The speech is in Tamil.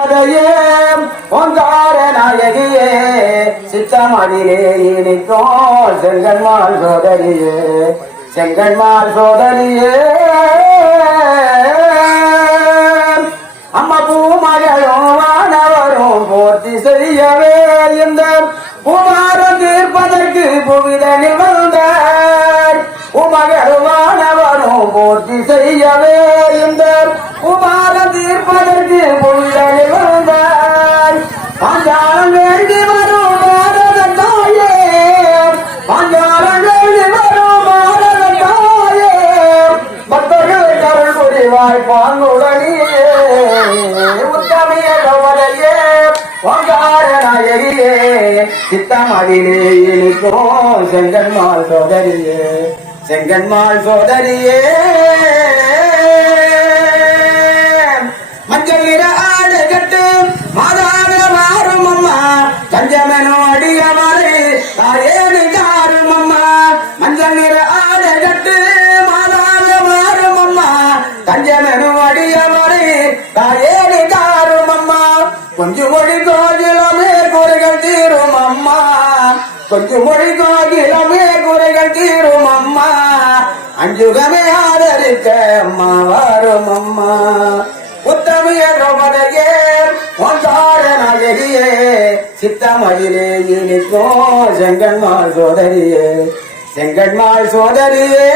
பதையே ஓங்கார நாயகியே சித்தமதிலே இனிக்கும் செங்கன்மாள் சோதரியே செங்கன்மாள் சோதரியே அம்மா பூமகளும் வானவரும் போற்றி செய்யவே இந்த குமாரம் தீர்ப்பதற்கு புவிதனில் வந்தார் உமகளும் வானவரும் போற்றி செய்யவே இந்த குமாரம் தீர்ப்பதற்கு புவிதனில் வந்தார் பாஞ்சாலம் வேண்டி வரும் பாரத தாயே பாஞ்சாலம் வேண்டி வரும் பாரத தாயே பக்தர்கள் கருள் புரிவாய் பாங்குடனியே உத்தமைய கவலையே ஓங்கார நாயகியே சித்தமதிலே இனிக்கும் செங்கன்மாள் சோதரியே செங்கன்மாள் சோதரியே மஞ்சள் நிற ஆடு கட்டு மாதாட மாறும் அம்மா தஞ்சமெனும் அடியமலை தாயேனி காரும் அம்மா மஞ்சள் நிற ஆடு கட்டு மாதாட மாறும் அம்மா தஞ்சமெனும் அடியமலை தாயேனி காரும் அம்மா கொஞ்சம் மொழி கோகிலமே குறைகள் தீரும் அம்மா கொஞ்சம் மொழி கோகிலமே குறைகள் தீரும் அம்மா அஞ்சுகமே ஆதரிக்க அம்மா வரும் அம்மா உத்தமிய திரௌபதியே ஓங்கார நாயகியே சித்தமதிலே இனிக்கும் செங்கன்மாள் சோதரியே செங்கன்மாள் சோதரியே